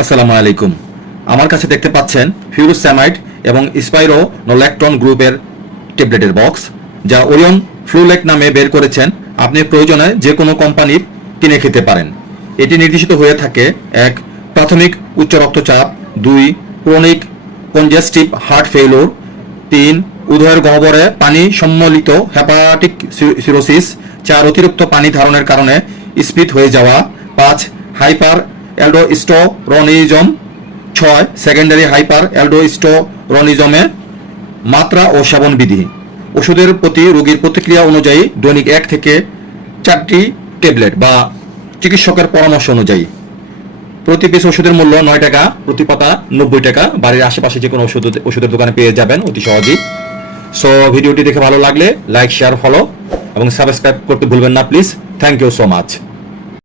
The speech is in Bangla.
আসসালামু আলাইকুম। আমার কাছে দেখতে পাচ্ছেন ফিউরোসামাইড এবং স্পাইরোনোল্যাকটন গ্রুপের ট্যাবলেটের বক্স, যা ওরিয়ন ফ্লুলেক নামে বের করেছেন। আপনি প্রয়োজনে যে কোনো কোম্পানির কিনে খেতে পারেন। এটি নির্দেশিত হয়ে থাকে: 1. প্রাথমিক উচ্চ রক্তচাপ, 2. Chronic congestive heart failure, 3. উদয়ের গহ্বরে পানি সম্মিলিত হেপাটিক সিরোসিস, 4. অতিরিক্ত পানি ধারণের কারণে স্ফীত হয়ে যাওয়া, 5. Hyper aldosteronism, 6. সেকেন্ডারি হাইপার অ্যালডোস্টেরনিজমে মাত্রা ও সেবন বিধি। ওষুধের প্রতি রোগীর প্রতিক্রিয়া অনুযায়ী দৈনিক 1 থেকে 4টি ট্যাবলেট বা চিকিৎসকের পরামর্শ অনুযায়ী। প্রতি পিস ওষুধের মূল্য 9 টাকা, প্রতি পাতা 90 টাকা। বাড়ির আশেপাশে যে কোনো ওষুধের দোকানে পেয়ে যাবেন অতি সহজেই। সো ভিডিওটি দেখে ভালো লাগলে লাইক, শেয়ার, ফলো এবং সাবস্ক্রাইব করতে ভুলবেন না please. Thank you so much.